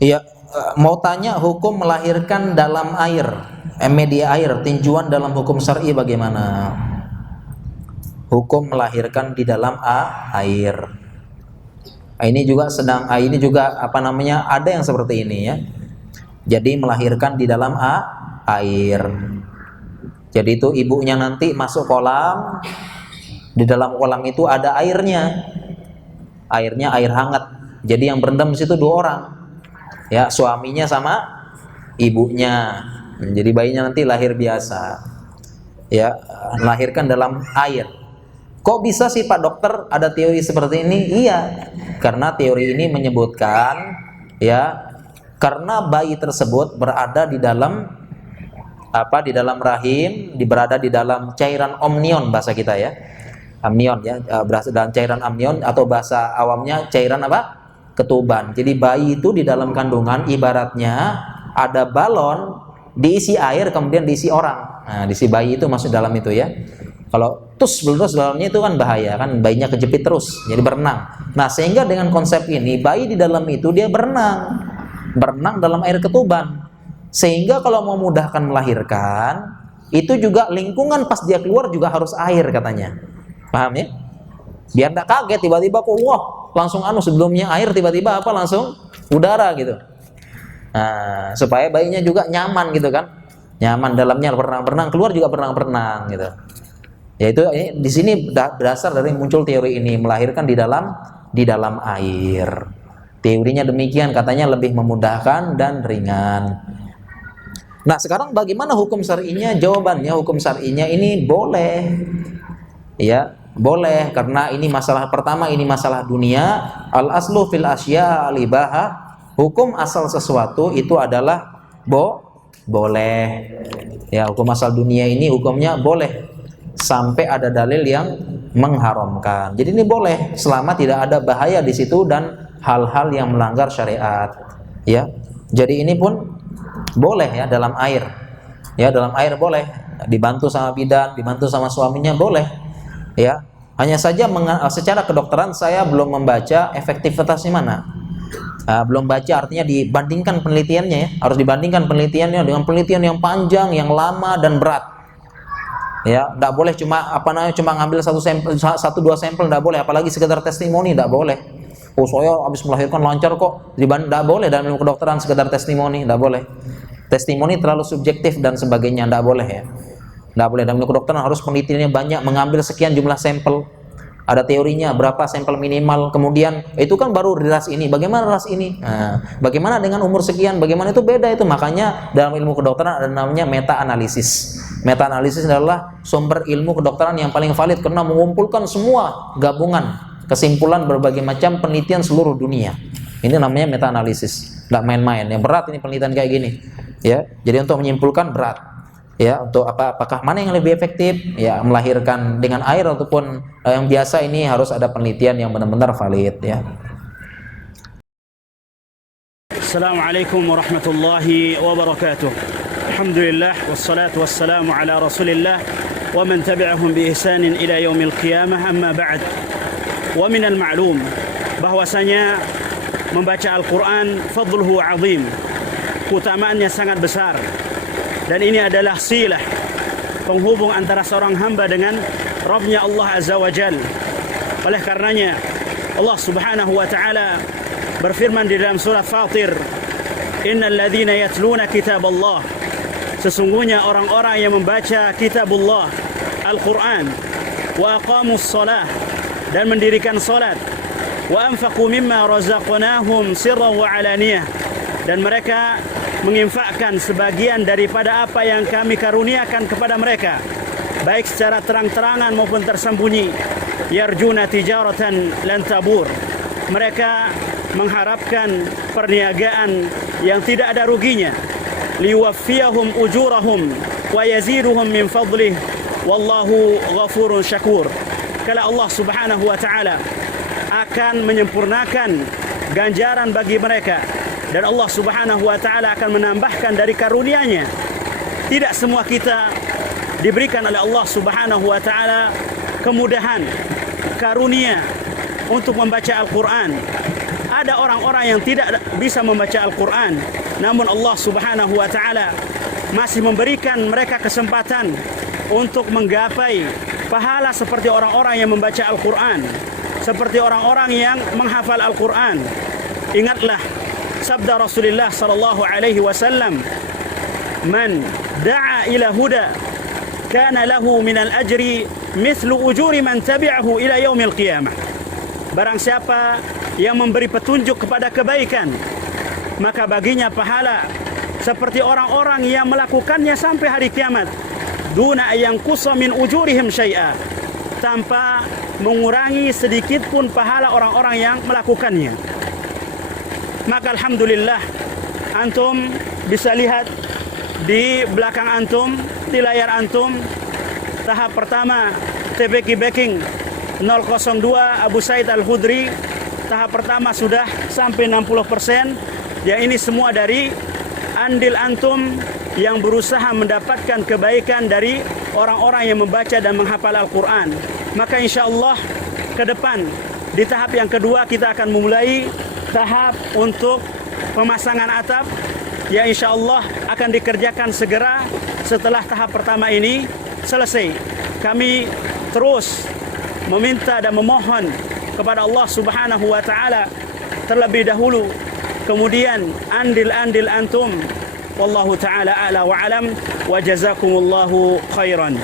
Iya, mau tanya hukum melahirkan dalam air, media air, tinjuan dalam hukum syar'i bagaimana? Hukum melahirkan di dalam air. Ini juga apa namanya? Ada yang seperti ini ya. Jadi melahirkan di dalam air. Jadi itu ibunya nanti masuk kolam, di dalam kolam itu ada airnya. Airnya air hangat. Jadi yang berendam di situ 2 orang. Ya, suaminya sama ibunya. Jadi bayinya nanti lahir biasa. Ya, melahirkan dalam air. Kok bisa sih Pak Dokter ada teori seperti ini? Iya, karena teori ini menyebutkan ya, karena bayi tersebut berada di dalam di dalam rahim, berada di dalam cairan amnion bahasa kita ya. Amnion ya, berasal dalam cairan amnion atau bahasa awamnya cairan apa? Ketuban. Jadi bayi itu di dalam kandungan ibaratnya ada balon diisi air kemudian diisi orang. Nah, diisi bayi itu masuk dalam itu ya. Kalau terus dalamnya itu kan bahaya kan, bayinya kejepit terus jadi berenang. Nah, sehingga dengan konsep ini bayi di dalam itu dia berenang dalam air ketuban. Sehingga kalau mau memudahkan melahirkan, itu juga lingkungan pas dia keluar juga harus air katanya. Paham ya? Biar tidak kaget tiba-tiba kok wah langsung sebelumnya air tiba-tiba langsung udara gitu. Nah, supaya bayinya juga nyaman gitu kan. Nyaman dalamnya berenang-berenang, keluar juga berenang-berenang gitu. Yaitu di sini berasal dari muncul teori ini, melahirkan di dalam air. Teorinya demikian, katanya lebih memudahkan dan ringan. Nah, sekarang bagaimana hukum syar'inya? Jawabannya hukum syar'inya ini boleh. Ya, boleh karena ini masalah pertama, ini masalah dunia. Al aslu fil asya al-ibahah. Hukum asal sesuatu itu adalah boleh. Ya, hukum asal dunia ini hukumnya boleh sampai ada dalil yang mengharamkan. Jadi ini boleh selama tidak ada bahaya di situ dan hal-hal yang melanggar syariat. Ya. Jadi ini pun boleh ya dalam air. Ya, dalam air boleh. Dibantu sama bidan, dibantu sama suaminya boleh. Ya. Hanya saja secara kedokteran saya belum membaca efektivitasnya mana. Belum baca, artinya dibandingkan penelitiannya ya. Harus dibandingkan penelitiannya dengan penelitian yang panjang, yang lama dan berat. Ya, tidak boleh cuma cuma ngambil 1-2 sampel, tidak boleh, apalagi sekedar testimoni tidak boleh. Oh, saya habis melahirkan lancar kok, tidak boleh dalam ilmu kedokteran sekedar testimoni, tidak boleh. Testimoni terlalu subjektif dan sebagainya, tidak boleh ya. Tidak boleh, dalam ilmu kedokteran harus penelitiannya banyak, mengambil sekian jumlah sampel. Ada teorinya berapa sampel minimal, kemudian itu kan baru ras ini, bagaimana ras ini, bagaimana dengan umur sekian, bagaimana itu beda itu. Makanya dalam ilmu kedokteran ada namanya meta-analisis. Meta-analisis adalah sumber ilmu kedokteran yang paling valid karena mengumpulkan semua gabungan kesimpulan berbagai macam penelitian seluruh dunia. Ini namanya meta-analisis, tidak main-main. Yang berat ini penelitian kayak gini, ya. Jadi untuk menyimpulkan berat. Ya, untuk apakah mana yang lebih efektif ya, melahirkan dengan air ataupun yang biasa, ini harus ada penelitian yang benar-benar valid ya. Assalamualaikum warahmatullahi wabarakatuh. Alhamdulillah wassalatu wassalamu ala Rasulillah wa man tabi'ahum bi ihsanin ila yaumil qiyamah, amma ba'd. Wa minal ma'lum bahwasanya membaca Al-Qur'an fadluhu 'azim. Keutamaannya sangat besar. Dan ini adalah silah, penghubung antara seorang hamba dengan Rabbnya Allah Azza wa Jal. Oleh karenanya Allah Subhanahu wa ta'ala berfirman di dalam surat Fatir, innal ladzina yatluna kitaballah, sesungguhnya orang-orang yang membaca kitabullah Al-Quran, wa aqamus salah, dan mendirikan salat, wa anfaqu mimma razaqnahum sirran wa alaniyah, dan mereka menginfakkan sebagian daripada apa yang kami karuniakan kepada mereka, baik secara terang-terangan maupun tersembunyi. Yarjuna tijaratan lan tabur, mereka mengharapkan perniagaan yang tidak ada ruginya. Liwaffiyahum ujurahum wa yaziduhum min fadlih wallahu ghafurun syakur. Kala Allah Subhanahu wa ta'ala akan menyempurnakan ganjaran bagi mereka, dan Allah Subhanahu wa ta'ala akan menambahkan dari karunia-Nya. Tidak semua kita diberikan oleh Allah Subhanahu wa ta'ala kemudahan, karunia untuk membaca Al-Quran. ada orang-orang yang tidak bisa membaca Al-Quran, namun Allah Subhanahu wa Ta'ala masih memberikan mereka kesempatan untuk menggapai pahala seperti orang-orang yang membaca Al-Quran, seperti orang-orang yang menghafal Al-Quran. Ingatlah sabda Rasulullah sallallahu alaihi wasallam, "Man da'a ila huda kana lahu minal ajri mithlu ujuri man tabi'ahu ila yaumil qiyamah." Barang siapa yang memberi petunjuk kepada kebaikan, maka baginya pahala seperti orang-orang yang melakukannya sampai hari kiamat, duna yanqusa min ujurihim syai'a, tanpa mengurangi sedikit pun pahala orang-orang yang melakukannya. Maka alhamdulillah, antum bisa lihat di belakang antum, di layar antum, tahap pertama TBK Backing 002 Abu Said Al-Khudri, tahap pertama sudah sampai 60%. Ya, ini semua dari andil antum yang berusaha mendapatkan kebaikan dari orang-orang yang membaca dan menghafal Al-Quran. Maka insya Allah ke depan di tahap yang kedua kita akan memulai tahap untuk pemasangan atap, ya insya Allah akan dikerjakan segera setelah tahap pertama ini selesai. Kami terus meminta dan memohon kepada Allah Subhanahu wa Ta'ala terlebih dahulu, kemudian andil-andil antum. Wallahu ta'ala a'la wa alam, wa jazakumullahu khairan.